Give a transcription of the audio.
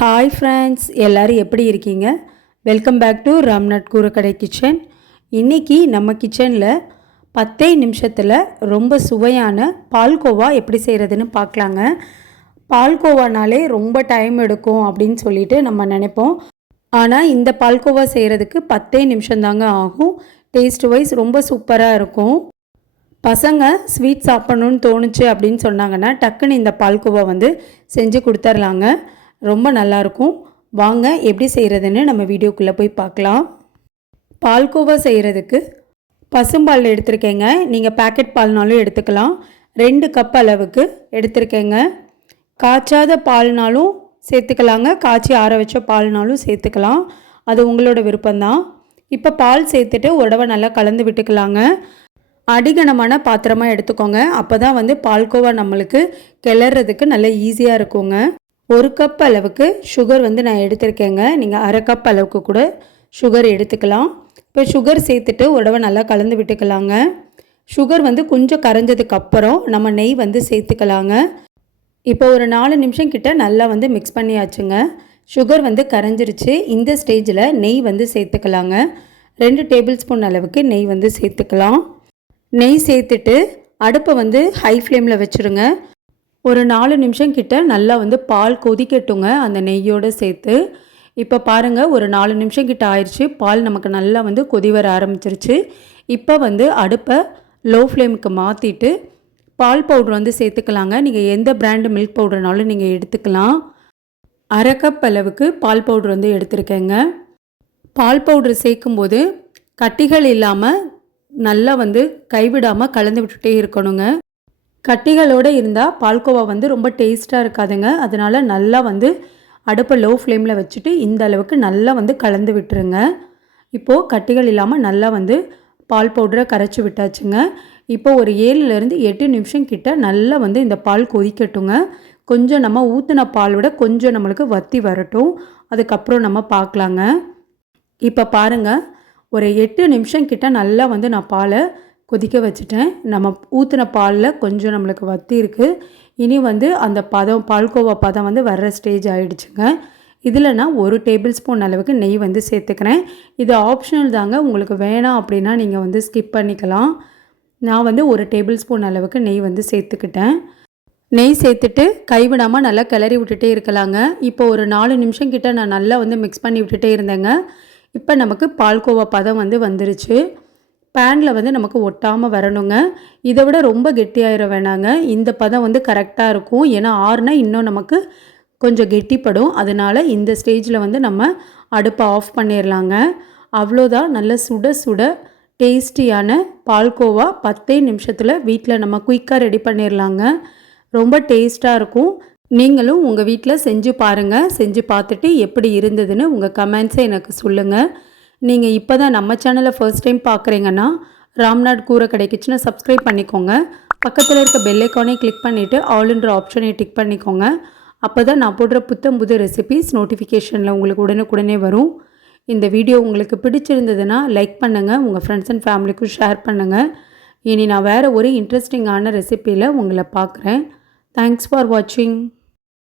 Hi friends, எல்லோரும் எப்படி இருக்கீங்க? Welcome back to Ramnath Koorakkadai kitchen. இன்றைக்கி நம்ம கிச்சனில் 10 நிமிஷத்தில் ரொம்ப சுவையான பால்கோவா எப்படி செய்கிறதுன்னு பார்க்கலாங்க. பால்கோவானாலே ரொம்ப டைம் எடுக்கும் அப்படின்னு சொல்லிட்டு நம்ம நினைப்போம். ஆனால் இந்த பால்கோவா செய்கிறதுக்கு 10 நிமிஷம்தாங்க ஆகும். டேஸ்ட் வைஸ் ரொம்ப சூப்பராக இருக்கும். பசங்க ஸ்வீட் சாப்பிட்ணுன்னு தோணுச்சு அப்படின்னு சொன்னாங்கன்னா டக்குன்னு இந்த பால்கோவா செஞ்சு கொடுத்துர்லாங்க. ரொம்ப நல்லாயிருக்கும். வாங்க எப்படி செய்கிறதுன்னு நம்ம வீடியோக்குள்ளே போய் பார்க்கலாம். பால்கோவா செய்கிறதுக்கு பசும்பால் எடுத்துருக்கேங்க. நீங்கள் பேக்கெட் பால்னாலும் எடுத்துக்கலாம். 2 கப் அளவுக்கு எடுத்துருக்கேங்க. காய்ச்சாத பால்னாலும் சேர்த்துக்கலாங்க, காய்ச்சி ஆற வச்ச பால்னாலும் சேர்த்துக்கலாம். அது உங்களோட விருப்பம்தான். இப்போ பால் சேர்த்துட்டு ஒரு தடவை நல்லா கலந்து விட்டுக்கலாங்க. அடிகனமான பாத்திரமாக எடுத்துக்கோங்க. அப்போ தான் பால்கோவா நம்மளுக்கு கிளறதுக்கு நல்லா ஈஸியாக இருக்குங்க. 1 கப் அளவுக்கு சுகர் நான் எடுத்திருக்கேங்க. நீங்கள் அரை கப் அளவுக்கு கூட சுகர் எடுத்துக்கலாம். இப்போ சுகர் சேர்த்துட்டு ஒரு தடவை நல்லா கலந்து விட்டுக்கலாங்க. சுகர் கொஞ்சம் கரைஞ்சதுக்கப்புறம் நம்ம நெய் சேர்த்துக்கலாங்க. இப்போ ஒரு 4 நிமிஷம் கிட்ட நல்லா மிக்ஸ் பண்ணியாச்சுங்க. சுகர் கரைஞ்சிருச்சு. இந்த ஸ்டேஜில் நெய் சேர்த்துக்கலாங்க. 2 டேபிள் ஸ்பூன் அளவுக்கு நெய் சேர்த்துக்கலாம். நெய் சேர்த்துட்டு அடுப்பை ஹை ஃப்ளேமில் வச்சுருங்க. ஒரு 4 நிமிஷம் கிட்ட நல்லா பால் கொதிக்கட்டுங்க அந்த நெய்யோடு சேர்த்து. இப்போ பாருங்கள், ஒரு 4 நிமிஷம் கிட்ட ஆயிடுச்சு. பால் நமக்கு நல்லா கொதி வர ஆரம்பிச்சிருச்சு. இப்போ அடுப்பை லோ ஃப்ளேமுக்கு மாற்றிட்டு பால் பவுட்ரு சேர்த்துக்கலாங்க. நீங்கள் எந்த பிராண்டு மில்க் பவுடர்னாலும் நீங்கள் எடுத்துக்கலாம். அரை கப் அளவுக்கு பால் பவுட்ரு எடுத்துருக்கேங்க. பால் பவுட்ரு சேர்க்கும்போது கட்டிகள் இல்லாமல் நல்லா கைவிடாமல் கலந்து விட்டுட்டே இருக்கணுங்க. கட்டிகளோடு இருந்தால் பால்கோவா ரொம்ப டேஸ்ட்டாக இருக்காதுங்க. அதனால் நல்லா அடுப்பை லோ ஃப்ளேமில் வச்சுட்டு இந்த அளவுக்கு நல்லா கலந்து விட்டுருங்க. இப்போது கட்டிகள் இல்லாமல் நல்லா பால் பவுடரை கரைச்சி விட்டாச்சுங்க. இப்போ ஒரு 7லேருந்து 8 நிமிஷம் கிட்ட நல்லா இந்த பால் கொதிக்கட்டுங்க. கொஞ்சம் நம்ம ஊற்றின பால் விட கொஞ்சம் நம்மளுக்கு வற்றி வரட்டும். அதுக்கப்புறம் நம்ம பார்க்கலாங்க. இப்போ பாருங்கள், ஒரு 8 நிமிஷம் கிட்ட நல்லா நான் பாலை கொதிக்க வச்சுட்டேன். நம்ம ஊற்றின பாலில் கொஞ்சம் நம்மளுக்கு வற்றி இருக்குது. இனி அந்த பதம் பால்கோவா பதம் வர்ற ஸ்டேஜ் ஆகிடுச்சுங்க. இதில் நான் 1 டேபிள் ஸ்பூன் அளவுக்கு நெய் சேர்த்துக்கிறேன். இது ஆப்ஷனல் தாங்க. உங்களுக்கு வேணாம் அப்படின்னா நீங்கள் ஸ்கிப் பண்ணிக்கலாம். நான் 1 டேபிள் ஸ்பூன் அளவுக்கு நெய் சேர்த்துக்கிட்டேன். நெய் சேர்த்துட்டு கைவிடாமல் நல்லா கிளறி விட்டுட்டே இருக்கலாங்க. இப்போ ஒரு 4 நிமிஷம் கிட்ட நான் நல்லா மிக்ஸ் பண்ணி விட்டுட்டே இருந்தேங்க. இப்போ நமக்கு பால்கோவா பதம் வந்துருச்சு. பேனில் நமக்கு ஒட்டாமல் வரணுங்க. இதை விட ரொம்ப கெட்டியாயிட வேணாங்க. இந்த பதம் கரெக்டாக இருக்கும். ஏன்னா ஆறுனா இன்னும் நமக்கு கொஞ்சம் கெட்டிப்படும். அதனால் இந்த ஸ்டேஜில் நம்ம அடுப்பை ஆஃப் பண்ணிடலாங்க. அவ்வளோதான். நல்ல சுட சுட டேஸ்டியான பால்கோவா 10 நிமிஷத்தில் வீட்டில் நம்ம குயிக்காக ரெடி பண்ணிடலாங்க. ரொம்ப டேஸ்ட்டாக இருக்கும். நீங்களும் உங்கள் வீட்டில் செஞ்சு பாருங்கள். செஞ்சு பார்த்துட்டு எப்படி இருந்ததுன்னு உங்கள் கமெண்ட்ஸை எனக்கு சொல்லுங்கள். நீங்கள் இப்போ தான் நம்ம சேனலை ஃபர்ஸ்ட் டைம் பார்க்குறீங்கன்னா ராம்நாத் கூரக்கடை கிச்சனை சப்ஸ்கிரைப் பண்ணிக்கோங்க. பக்கத்தில் இருக்க பெல் ஐக்கானே கிளிக் பண்ணிவிட்டு ஆல்ன்ற ஆப்ஷனை டிக் பண்ணிக்கோங்க. அப்போ தான் நான் போடுற புது ரெசிபீஸ் நோட்டிஃபிகேஷனில் உங்களுக்கு உடனுக்குடனே வரும். இந்த வீடியோ உங்களுக்கு பிடிச்சிருந்ததுன்னா லைக் பண்ணுங்கள். உங்கள் ஃப்ரெண்ட்ஸ் அண்ட் ஃபேமிலிக்கும் ஷேர் பண்ணுங்கள். இனி நான் வேறு ஒரு இன்ட்ரெஸ்டிங்கான ரெசிப்பியில் உங்களை பார்க்குறேன். தேங்க்ஸ் ஃபார் வாட்சிங்.